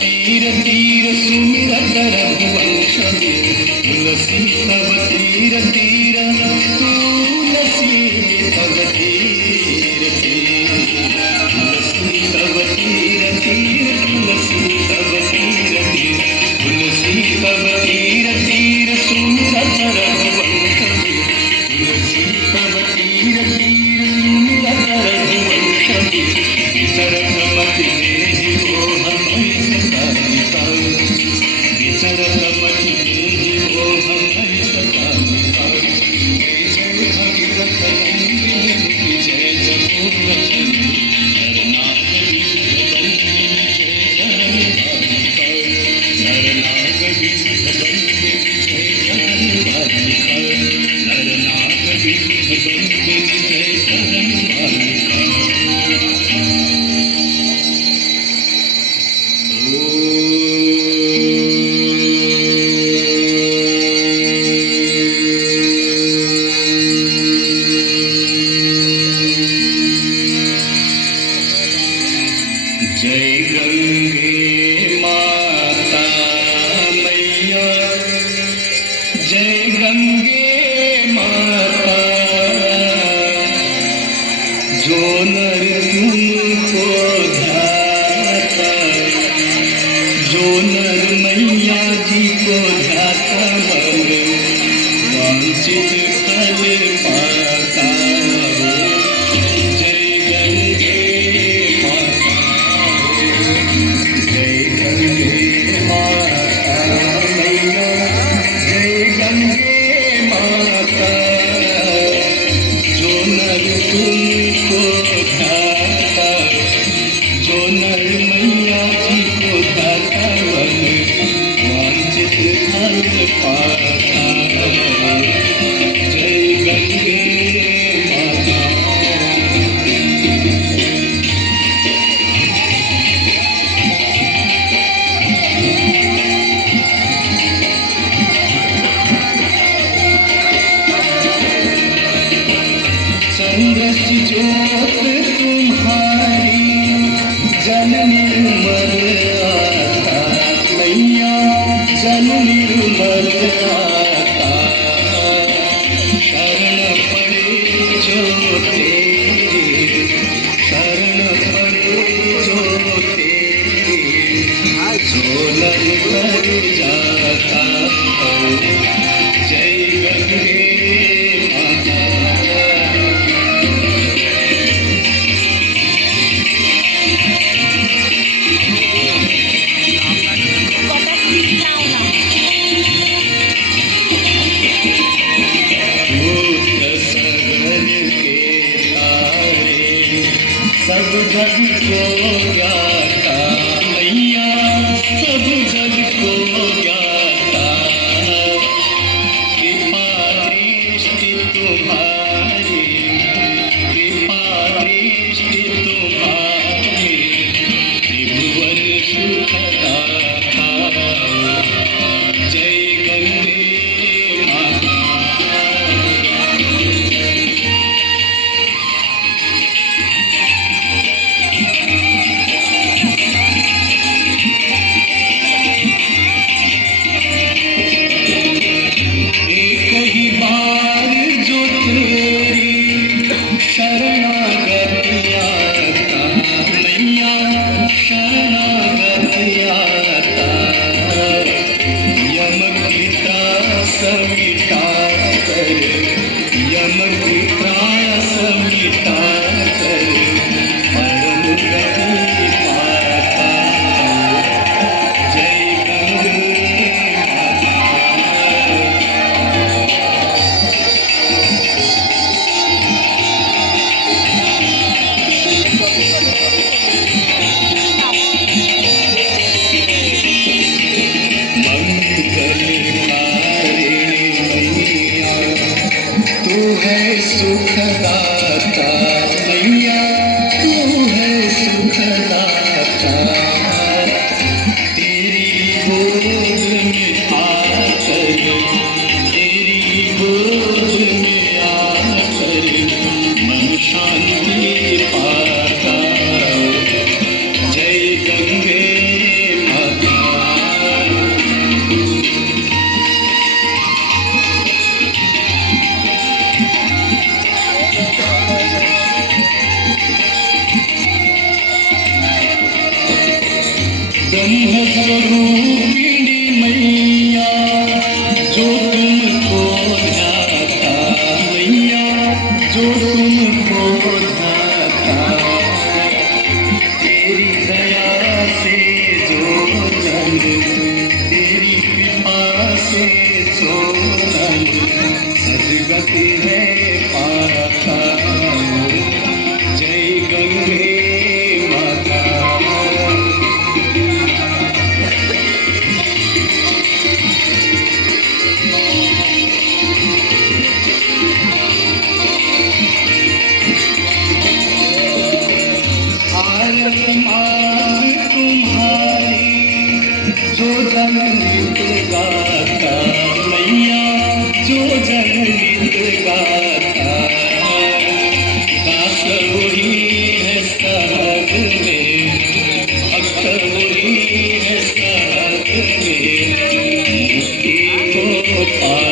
तीर तीर सुमिरत रघुवंश तुलसी तव तीर तीर तुलसी तव तीर तीर तुलसी तव तीर तीर तुलसी तव तीर तीर तुलसी तव तीर तीर सुमिरत रघुवंश तुलसी तव तीर तीर सुमिरत रघुवंश विचरत मति देहि मोह मय सताविता विचरत मति देहि मोह मय सताविता जय भगीरथ नंदिनी जय जगोदर चंद्र नरनाथ विभवंदिनी जय जगन्नाथ नरनाथ विभवंदिनी जय जगन्नाथ नरनाथ विभवंदिनी जय जगन्नाथ जय गंगे माता मैया जय गंगे माता जो नर तुमको ध्याता जो नर मैया जी को ध्याता मन वांछित फल पाता जय गंगे माता जय गंगे माता मैया जय गंगे माता जो नर तुमको ध्याता जो नर मैया जी को ध्याता मन वांछित फल पाता जय गंगे माता चंद्र सी ज्योत तुम्हारी जन निर्मल आता मैया जन निर्मल आता शरण पड़े जो तेरे शरण पड़े जो तेरे झोलन कर जाता जय गंगे माता सब जग को ज्ञाता मैया सब जग को ज्ञाता ब्रह्मस्वरूपिणी मैया जो तुमको ध्याता मैया जो तुमको ध्याता तेरी दया से जो जन तेरी कृपा से जो जन सदगति है पाता जय गंगे माता आरत मांग तुम्हारी जो जन नित गाता मैया जो जन नित गाता दास वही है सहज में भक्त वही है सहज में मुक्ति को पा